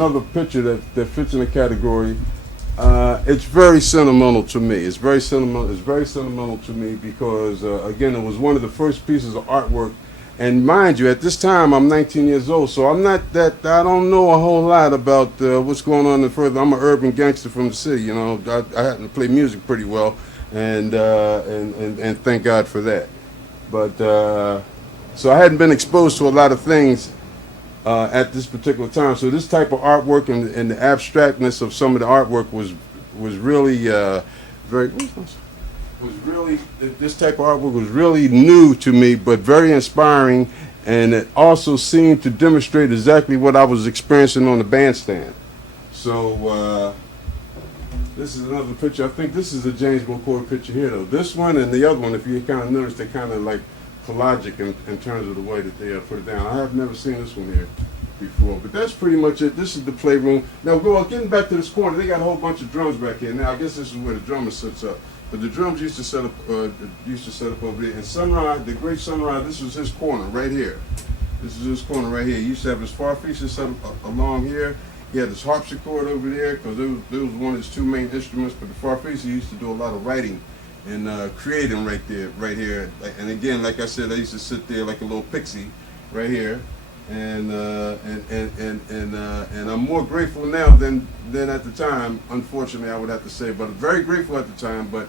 another picture that fits in the category. It's very sentimental to me. It's very sentimental. It's very sentimental to me because again, it was one of the first pieces of artwork. And mind you, at this time, I'm 19 years old, so I'm not that. I don't know a whole lot about what's going on in further. I'm an urban gangster from the city. You know, I happen to play music pretty well, and thank God for that. But so I hadn't been exposed to a lot of things at this particular time. So this type of artwork and the abstractness of some of the artwork was really very. This type of artwork was really new to me, but very inspiring, and it also seemed to demonstrate exactly what I was experiencing on the bandstand. So this is another picture. I think this is a James McCord picture here, though. This one and the other one, if you kind of notice, they're kind of like collagic in terms of the way that they put it down. I have never seen this one here before, but that's pretty much it. This is the playroom. Now, getting back to this corner, they got a whole bunch of drums back here. Now, I guess this is where the drummer sits up. But the drums used to set up over there. And Sunrise, the great Sunrise, this was his corner right here. This is his corner right here. He used to have his Farfisa set up along here. He had his harpsichord over there because it was one of his two main instruments. But the Farfisa used to do a lot of writing and creating right here. And again, like I said, I used to sit there like a little pixie right here. And I'm more grateful now than at the time. Unfortunately, I would have to say, but I'm very grateful at the time. But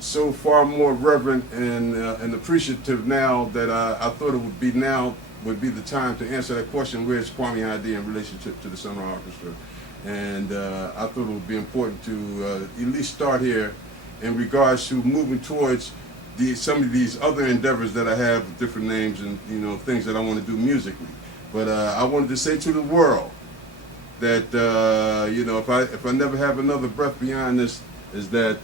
so far more reverent and appreciative now that I thought it would be the time to answer that question: where's Kwame Hadi in relationship to the Sunrise Orchestra? And I thought it would be important to at least start here in regards to moving towards some of these other endeavors that I have with different names and things that I want to do musically. But I wanted to say to the world that if I never have another breath beyond this, is that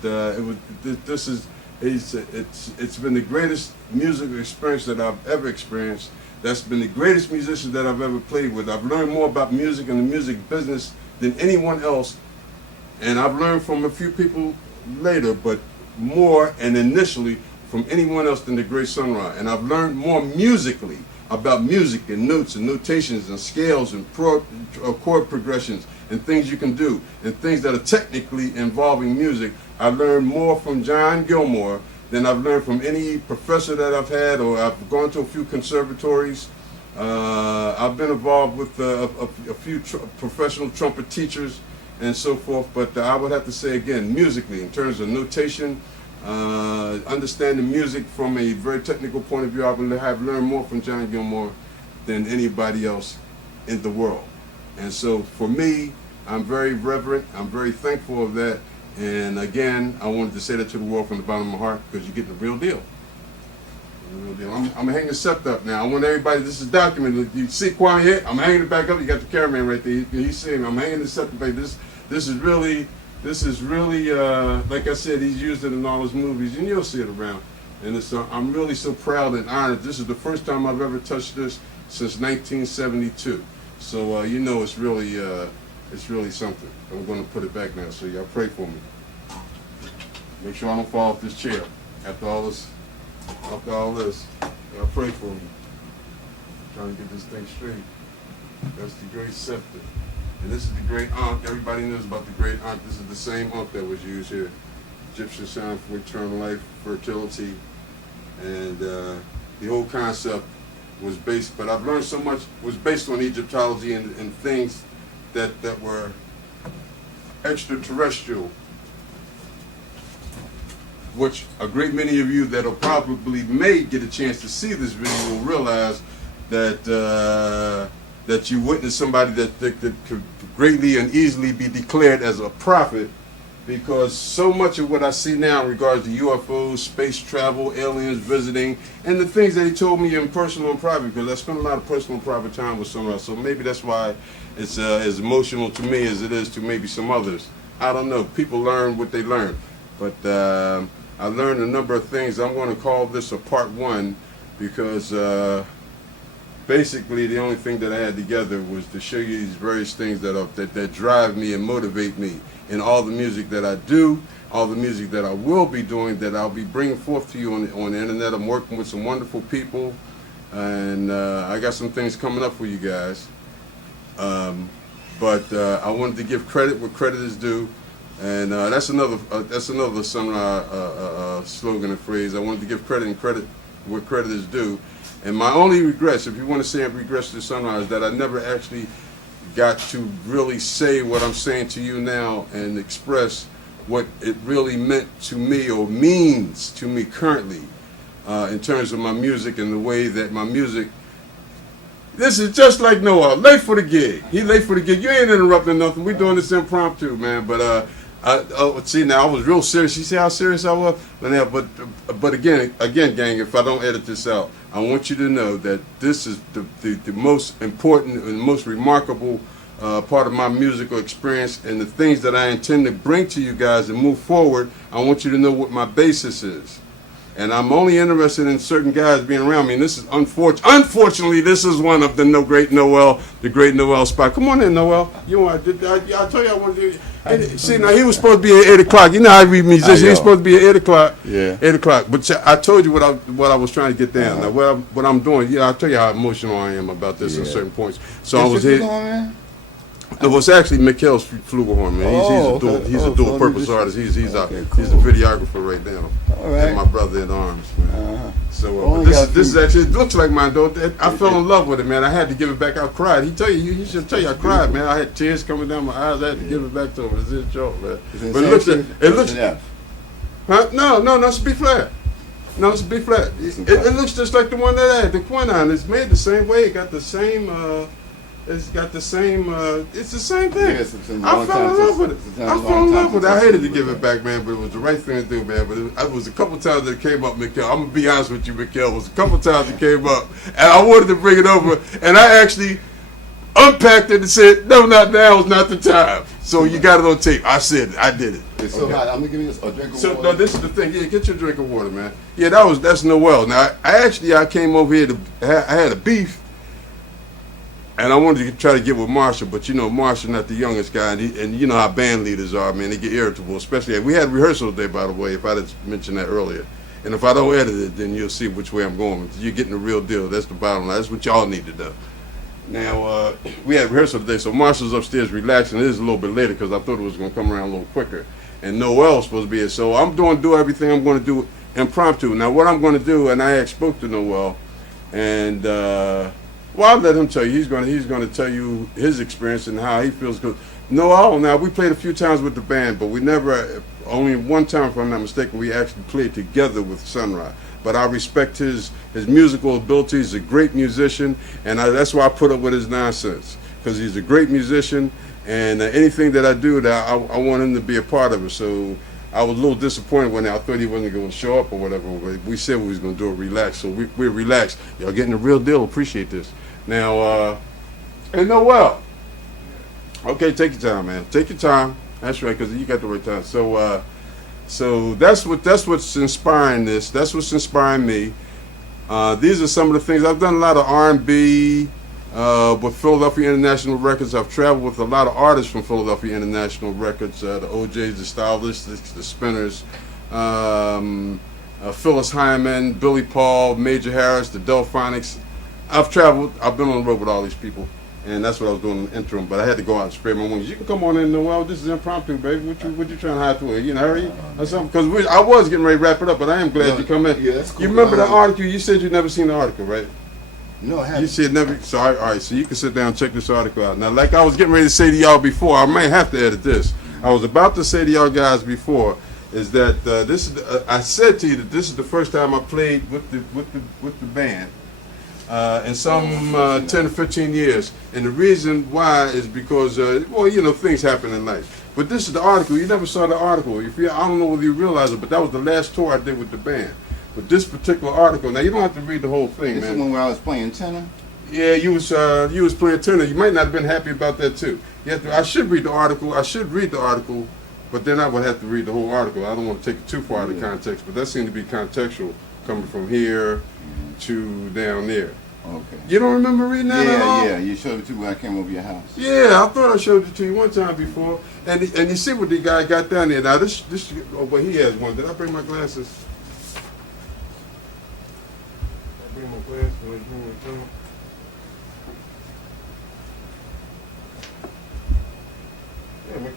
it's been the greatest musical experience that I've ever experienced. That's been the greatest musician that I've ever played with. I've learned more about music and the music business than anyone else, and I've learned from a few people later, but more and initially from anyone else than the great Sunrise. And I've learned more musically about music and notes and notations and scales and chord progressions and things you can do and things that are technically involving music. I learned more from John Gilmore than I've learned from any professor that I've had, or I've gone to a few conservatories. I've been involved with a few professional trumpet teachers and so forth, but I would have to say again, musically, in terms of notation, understanding music from a very technical point of view, I have learned more from John Gilmore than anybody else in the world. And so for me, I'm very reverent, I'm very thankful of that. And again, I wanted to say that to the world from the bottom of my heart, because you get the real deal. The real deal. I'm gonna hang the scepter up now. I want everybody, this is documented. You see Kwame here? I'm hanging it back up. You got the cameraman right there. He's seeing me. I'm hanging the scepter back. This is really, like I said, he's used it in all his movies, and you'll see it around. And I'm really so proud and honored. This is the first time I've ever touched this since 1972. So it's really something. I'm going to put it back now. So y'all pray for me. Make sure I don't fall off this chair after all this. Y'all pray for me. I'm trying to get this thing straight. That's the great scepter. And this is the great Ankh. Everybody knows about the great Ankh. This is the same Ankh that was used here. Egyptian sign for eternal life, fertility, and the whole concept was based, but I've learned so much, was based on Egyptology and things that were extraterrestrial, which a great many of you that may get a chance to see this video will realize that that you witnessed somebody that could greatly and easily be declared as a prophet, because so much of what I see now in regards to UFOs, space travel, aliens visiting, and the things that he told me in personal and private, because I spent a lot of personal and private time with some of us, so maybe that's why it's as emotional to me as it is to maybe some others. I don't know. People learn what they learn. But I learned a number of things. I'm going to call this a part one, because basically the only thing that I had together was to show you these various things that drive me and motivate me in all the music that I do, all the music that I will be doing, that I'll be bringing forth to you on the internet. I'm working with some wonderful people, and I got some things coming up for you guys. but I wanted to give credit where credit is due, and that's another Sunrise slogan and phrase. I wanted to give credit and credit where credit is due, and my only regrets, if you want to say regrets to Sunrise, that I never actually got to really say what I'm saying to you now and express what it really meant to me or means to me currently in terms of my music and the way that my music. This is just like Noah, late for the gig. He late for the gig. You ain't interrupting nothing. We doing this impromptu, man. But see, now I was real serious. You see how serious I was? But again, gang, if I don't edit this out, I want you to know that this is the most important and most remarkable part of my musical experience, and the things that I intend to bring to you guys and move forward. I want you to know what my basis is. And I'm only interested in certain guys being around me. And this is unfortunately, this is one of the great Noel spot. Come on in, Noel. You want? I told you I wanted to. See, now he was supposed to be at 8 o'clock. You know how I read musicians. He was supposed to be at 8 o'clock. Yeah. 8 o'clock. But I told you what I was trying to get down. Now what I'm doing. Yeah, I'll tell you how emotional I am about this at certain points. So I was here. It was actually Mikhail's flugelhorn, man. He's a dual purpose artist. He's a videographer right now. All right. And my brother in arms, man. So this is actually, it looks like mine, though. I fell in love with it, man. I had to give it back. I cried. He should tell you I cried, man. I had tears coming down my eyes. I had to give it back to him. It's his joke, man. But it looks. Huh? No, it's B flat. No, it's B flat. It looks just like the one that I had, the quinine. It's made the same way. It got the same. It's got the same. It's the same thing. I fell in love with it. I hated to give it back, man, but it was the right thing to do, man. But it was a couple times that it came up, Mikhail. I'm gonna be honest with you, Mikhail. It was a couple times it came up, and I wanted to bring it over, and I actually unpacked it and said, "No, not now. It's not the time." So you got it on tape. I said, I did it. It's so hot. I'm gonna give you a drink of water. No, this is the thing. Yeah, get your drink of water, man. Yeah, that's Noel. Now, I came over here I had a beef. And I wanted to try to get with Marshall, but you know, Marshall not the youngest guy, and you know how band leaders are, man. They get irritable, especially. We had rehearsal today, by the way, if I didn't mention that earlier. And if I don't edit it, then you'll see which way I'm going. You're getting the real deal. That's the bottom line. That's what y'all need to know. Now, we had rehearsal today, so Marshall's upstairs relaxing. It is a little bit later because I thought it was going to come around a little quicker. And Noel was supposed to be here. So I'm do everything I'm going to do impromptu. Now, what I'm going to do, and I spoke to Noel, and well, I'll let him tell you. He's going to tell you his experience and how he feels good. Noel, now we played a few times with the band, but we never, only one time, if I'm not mistaken, we actually played together with Sunrise. But I respect his musical abilities. He's a great musician, and that's why I put up with his nonsense, because he's a great musician, and anything that I do, that I want him to be a part of it. So I was a little disappointed when I thought he wasn't going to show up or whatever, but we said we was going to do it relaxed, so we're relaxed. Y'all getting the real deal. Appreciate this. Now, and Noel. Okay, take your time, man. Take your time. That's right, because you got the right time. So that's what's inspiring this. That's what's inspiring me. These are some of the things. I've done a lot of R&B with Philadelphia International Records. I've traveled with a lot of artists from Philadelphia International Records, the OJs, the Stylists, the Spinners, Phyllis Hyman, Billy Paul, Major Harris, the Delphonics. I've traveled. I've been on the road with all these people, and that's what I was doing in the interim. But I had to go out and spread my wings. You can come on in, Noel. This is impromptu, baby. What you trying to hide to? You know, hurry or something? Because I was getting ready to wrap it up, but I am glad you come in. Yeah, that's cool. You remember the article? You said you'd never seen the article, right? No, I haven't. You said never. So all right. So you can sit down and check this article out. Now, like I was getting ready to say to y'all before, I may have to edit this. I was about to say to y'all guys before is that this is. I said to you that this is the first time I played with the band. In some 10 or 15 years. And the reason why is because, well, you know, things happen in life. But this is the article. You never saw the article. I don't know whether you realize it, but that was the last tour I did with the band. But this particular article, now you don't have to read the whole thing, man. This is one where I was playing tenor? Yeah, you was playing tenor. You might not have been happy about that, too. I should read the article. But then I would have to read the whole article. I don't want to take it too far out of context, but that seemed to be contextual, coming from here to down there. Okay. You don't remember reading that at all? Yeah. You showed it to me when I came over your house. Yeah, I thought I showed it to you one time before. And you see what the guy got down there. Now this but he has one. Did I bring my glasses? Did I bring my glasses?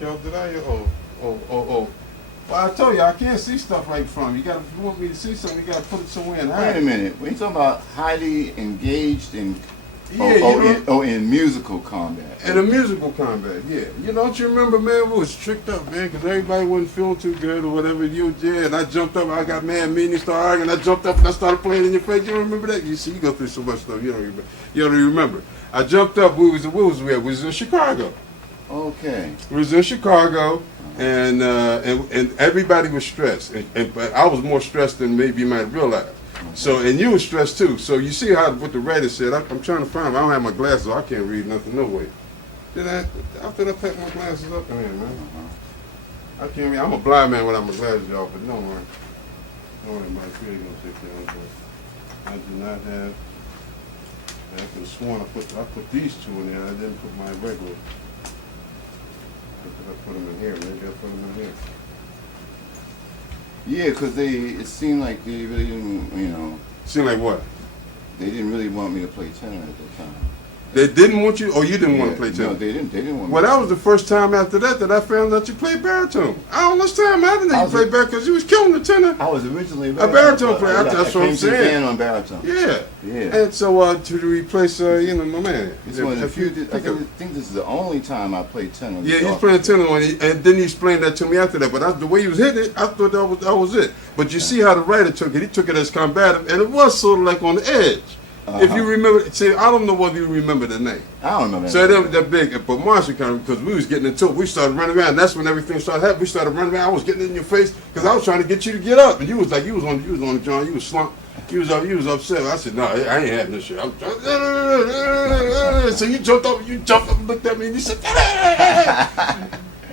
y'all. Did I? Oh. Well, I told you I can't see stuff right from. You got. If you want me to see something, you got to put it somewhere and hide Wait a it. minute. When you talking about highly engaged in Yeah, in musical combat. In a musical combat, yeah. Don't you remember, man, we was tricked up, man, because everybody wasn't feeling too good or whatever you did. And I jumped up, I got mad, me and he started arguing, I jumped up and I started playing in your face. You don't remember that? You see, you go through so much stuff, you don't remember. I jumped up, we was in Chicago. Okay. We was in Chicago, and everybody was stressed. But I was more stressed than maybe you might realize. So, and you were stressed too. So you see how what the writer said. I'm trying to find them. I don't have my glasses, so I can't read nothing no way. After I pack my glasses up in here, man. I can't read. I'm a blind man without my glasses, y'all, but don't worry. Don't worry, Mike. Really gonna take care of it. I do not have. I could have sworn I put these two in there. I didn't put my regular. I put them in here. Maybe I put them in here. Yeah, because it seemed like they really didn't, Seemed like what? They didn't really want me to play tenor at the time. They didn't want you, or you didn't want to play tenor? No, they didn't want me. Well, that was the first time after that I found out you played baritone. I don't understand. I didn't know you played baritone because you was killing the tenor. I was originally a baritone player. That's what I'm saying. On baritone. Yeah. Yeah. And so to replace, my man. It's one of the few. I think this is the only time I played tenor. Yeah, he was playing tenor, and then he explained that to me after that. But the way he was hitting it, I thought that was it. But you see how the writer took it. He took it as combative, and it was sort of like on the edge. If you remember, see, I don't know whether you remember the name. I don't remember. So that big, but Marshall kind of, because we was getting into it, we started running around. That's when everything started happening. We started running around. I was getting in your face because I was trying to get you to get up, and you was like, you was on the John. You was slumped. You was upset. I said, no, I ain't having this shit. So you jumped up and looked at me, and you said,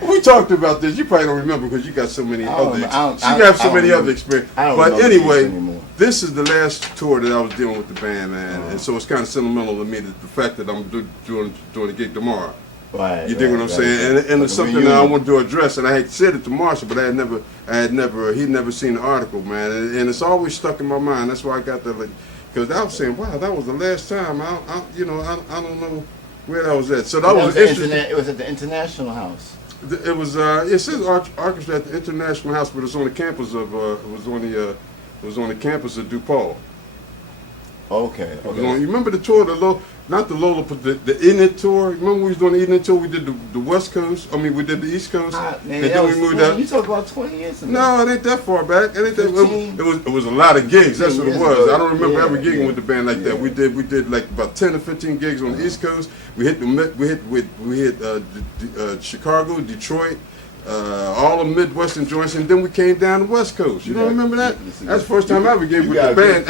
we talked about this. You probably don't remember because you got so many other experiences. But anyway, this is the last tour that I was dealing with the band, man, and so it's kind of sentimental to me that the fact that I'm doing a gig tomorrow. Right. You dig what I'm saying? And it's something that I wanted to address, and I had said it to Marshall, but he'd never seen the article, man, and it's always stuck in my mind. That's why I got that, because I was saying, wow, that was the last time. I don't know where that was at. So that was interesting. It was at the International House. It was. It says orchestra at the International House, but it's on the campus of. It was on the campus of DePaul. Okay. You remember the tour, not the Lola, but the Enid tour? Remember we was doing the Enid tour? We did the West Coast. I mean, we did the East Coast. Man, and then we moved out. You talk about 20 years ago. No, it ain't that far back. It was a lot of gigs. That's what it was. I don't remember ever gigging with the band like that. We did like about 10 or 15 gigs on the East Coast. We hit Chicago, Detroit. All the Midwestern joints, and then we came down the West Coast. You don't remember that? That's the first time I ever gave with the band.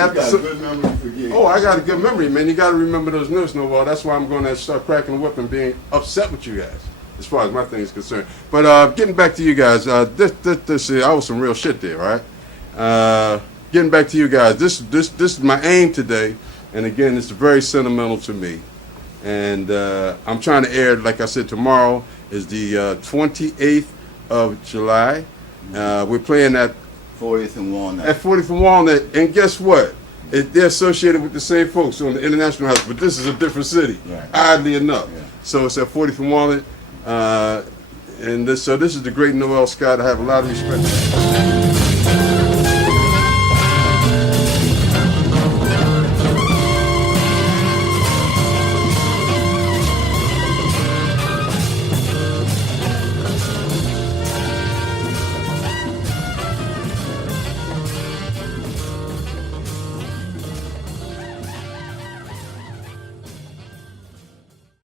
Oh, I got a good memory, man. You got to remember those notes, Snowball. That's why I'm going to start cracking the whip and being upset with you guys, as far as my thing is concerned. But getting back to you guys, this I was some real shit there, right? Getting back to you guys, this is my aim today, and again, it's very sentimental to me, and I'm trying to air, like I said, tomorrow is the 28th of July. We're playing at 40th and Walnut. At 40th and Walnut, and guess what? They're associated with the same folks on the International House, but this is a different city, oddly enough. Yeah. So it's at 40th and Walnut, so this is the great Noel Scott. I have a lot of respect for him.